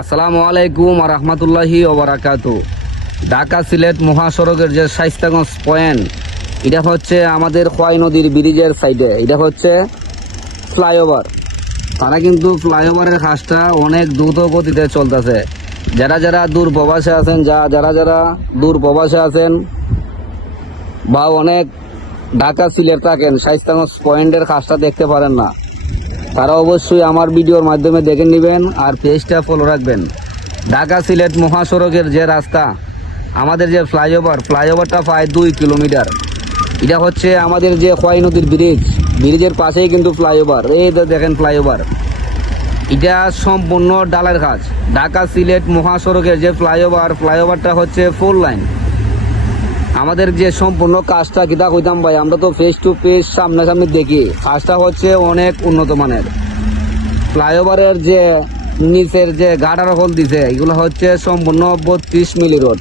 আসসালামু আলাইকুম রহমতুল্লাহি ওবারাকাতু। ঢাকা সিলেট মহাসড়কের যে শাইস্তাগঞ্জ পয়েন্ট, এটা হচ্ছে আমাদের খোয়াই নদীর ব্রিজের সাইডে। এটা হচ্ছে ফ্লাইওভার। তারা কিন্তু ফ্লাইওভারের কাজটা অনেক দ্রুত গতিতে চলতেছে। যারা যারা দূর প্রবাসে আছেন, যারা যারা দূর প্রবাসে আছেন বা অনেক ঢাকা সিলেট থাকেন, শাইস্তাগঞ্জ পয়েন্টের কাজটা দেখতে পারেন না, তারা অবশ্যই আমার ভিডিওর মাধ্যমে দেখে নেবেন আর পেজটা ফলো রাখবেন। ঢাকা সিলেট মহাসড়কের যে রাস্তা, আমাদের যে ফ্লাইওভারটা প্রায় 2 কিলোমিটার। এটা হচ্ছে আমাদের যে খোয়াই নদীর ব্রিজের পাশেই কিন্তু ফ্লাইওভার। এই দেখেন ফ্লাইওভার, এটা সম্পূর্ণ ডালার কাজ। ঢাকা সিলেট মহাসড়কের যে ফ্লাইওভারটা হচ্ছে 4 লাইন। আমাদের যে সম্পূর্ণ কাজটা কিতা কইতাম ভাই, আমরা তো ফেস টু ফেস সামনাসামনি দেখি। কাজটা হচ্ছে অনেক উন্নত মানের। ফ্লাইওভারের যে নিচের যে গার্ডার হোল দিছে, এগুলো হচ্ছে সম্পূর্ণ 32 মিলি রোড।